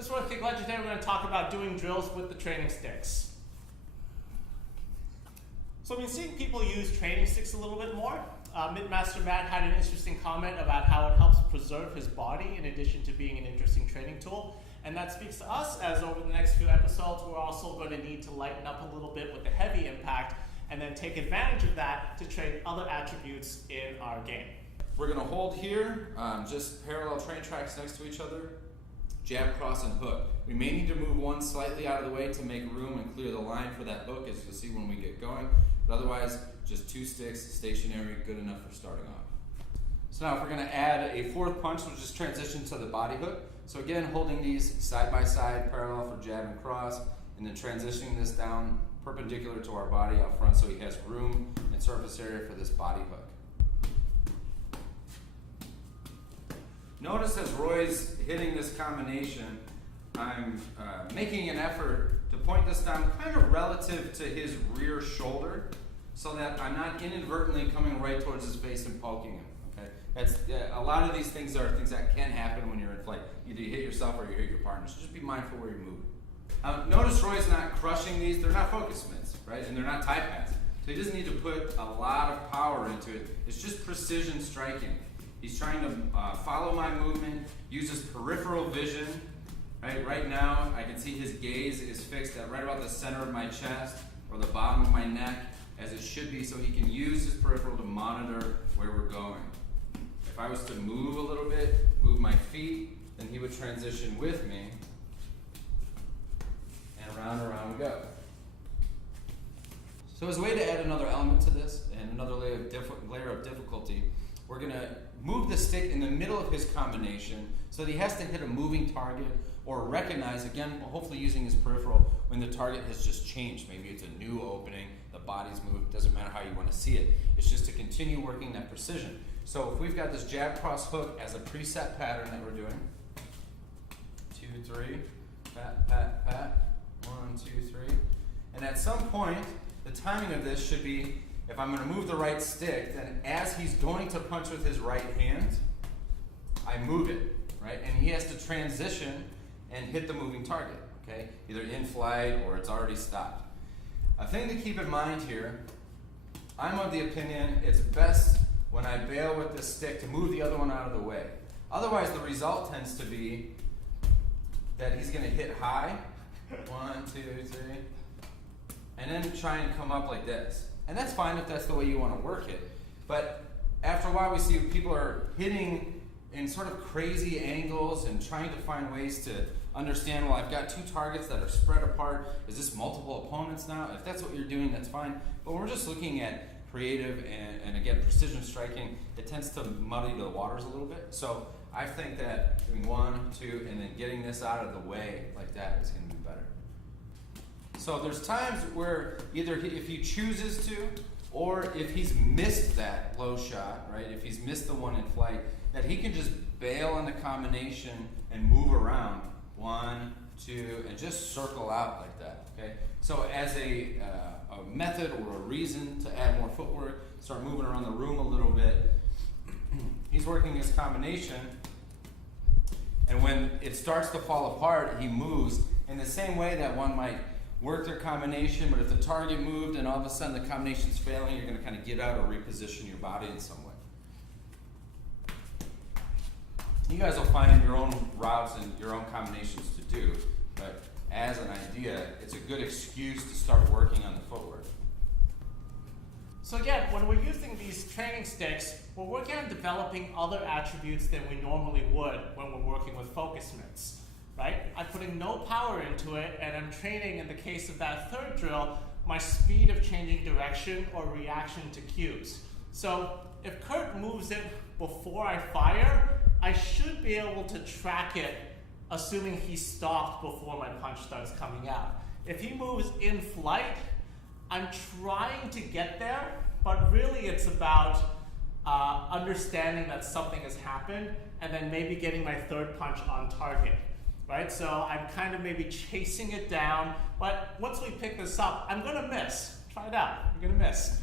This is Kick Legend. Today we're going to talk about doing drills with the training sticks. So I've been seeing people use training sticks a little bit more. Master Matt had an interesting comment about how it helps preserve his body in addition to being an interesting training tool. And that speaks to us, as over the next few episodes we're also going to need to lighten up a little bit with the heavy impact and then take advantage of that to train other attributes in our game. We're going to hold here, just parallel train tracks next to each other, jab, cross, and hook. We may need to move one slightly out of the way to make room and clear the line for that hook, as you'll see when we get going. But otherwise, just two sticks, stationary, good enough for starting off. So now if we're going to add a fourth punch, we'll just transition to the body hook. So again, holding these side by side, parallel for jab and cross, and then transitioning this down perpendicular to our body out front so he has room and surface area for this body hook. Notice as Roy's hitting this combination, I'm making an effort to point this down kind of relative to his rear shoulder so that I'm not inadvertently coming right towards his face and poking him. Okay? That's, a lot of these things are things that can happen when you're in flight. Either you hit yourself or you hit your partner, so just be mindful where you're moving. Notice Roy's not crushing these. They're not focus mitts, right? And they're not tie pads. So he doesn't need to put a lot of power into it. It's just precision striking. He's trying to follow my movement, use his peripheral vision. Right now, I can see his gaze is fixed at right about the center of my chest or the bottom of my neck, as it should be, so he can use his peripheral to monitor where we're going. If I was to move a little bit, move my feet, then he would transition with me, and around we go. So as a way to add another element to this, and another layer of difficulty, we're going to move the stick in the middle of his combination so that he has to hit a moving target or recognize, again, hopefully using his peripheral, when the target has just changed. Maybe it's a new opening, the body's moved, doesn't matter how you want to see it. It's just to continue working that precision. So if we've got this jab, cross, hook as a preset pattern that we're doing, 2, 3, pat, pat, pat, 1, 2, 3. And at some point, the timing of this should be, if I'm going to move the right stick, then as he's going to punch with his right hand, I move it, right? And he has to transition and hit the moving target, okay? Either in flight or it's already stopped. A thing to keep in mind here, I'm of the opinion it's best when I bail with the stick to move the other one out of the way. Otherwise, the result tends to be that he's going to hit high, 1, 2, 3, and then try and come up like this. And that's fine if that's the way you want to work it. But after a while we see people are hitting in sort of crazy angles and trying to find ways to understand, well, I've got two targets that are spread apart. Is this multiple opponents now? If that's what you're doing, that's fine. But when we're just looking at creative and again, precision striking, it tends to muddy the waters a little bit. So I think that doing 1, 2, and then getting this out of the way like that is going to be better. So there's times where either if he chooses to, or if he's missed that low shot, right? If he's missed the one in flight, that he can just bail on the combination and move around 1, 2, and just circle out like that. Okay. So as a method or a reason to add more footwork, start moving around the room a little bit. He's working his combination, and when it starts to fall apart, he moves in the same way that one might work their combination, but if the target moved and all of a sudden the combination's failing, you're going to kind of get out or reposition your body in some way. You guys will find your own routes and your own combinations to do, but as an idea, it's a good excuse to start working on the footwork. So again, when we're using these training sticks, we're working on developing other attributes than we normally would when we're working with focus mitts. Right? I'm putting no power into it, and I'm training, in the case of that third drill, my speed of changing direction or reaction to cues. So if Kurt moves it before I fire, I should be able to track it, assuming he stopped before my punch starts coming out. If he moves in flight, I'm trying to get there, but really it's about understanding that something has happened, and then maybe getting my third punch on target. Right? So I'm kind of maybe chasing it down, but once we pick this up, I'm gonna miss. Try it out, you're gonna miss.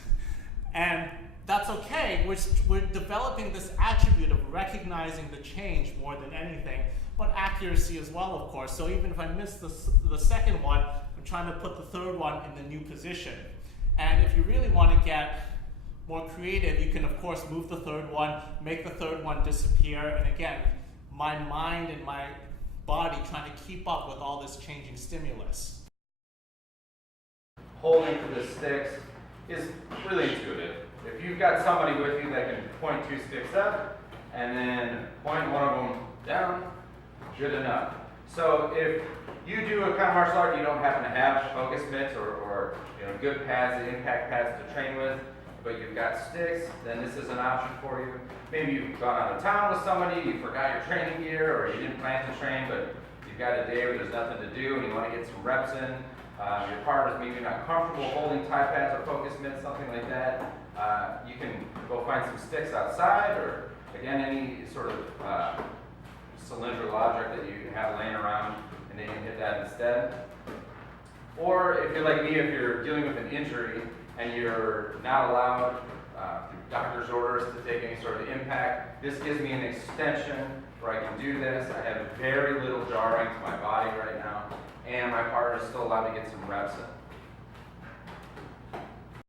And that's okay, we're developing this attribute of recognizing the change more than anything, but accuracy as well, of course. So even if I miss the second one, I'm trying to put the third one in the new position. And if you really want to get more creative, you can of course move the third one, make the third one disappear, and again, my mind and my body trying to keep up with all this changing stimulus. Holding for the sticks is really intuitive. If you've got somebody with you that can point 2 sticks up and then point one of them down, good enough. So if you do a kind of martial art, you don't happen to have focus mitts or good pads, impact pads to train with, but you've got sticks, then this is an option for you. Maybe you've gone out of town with somebody, you forgot your training gear, or you didn't plan to train, but you've got a day where there's nothing to do and you want to get some reps in. Your partner's maybe not comfortable holding tie pads or focus mitts, something like that. You can go find some sticks outside, or again, any sort of cylindrical object that you have laying around, and then you can hit that instead. Or if you're like me, if you're dealing with an injury and you're not allowed through doctor's orders to take any sort of impact, this gives me an extension where I can do this. I have very little jarring to my body right now, and my partner is still allowed to get some reps in.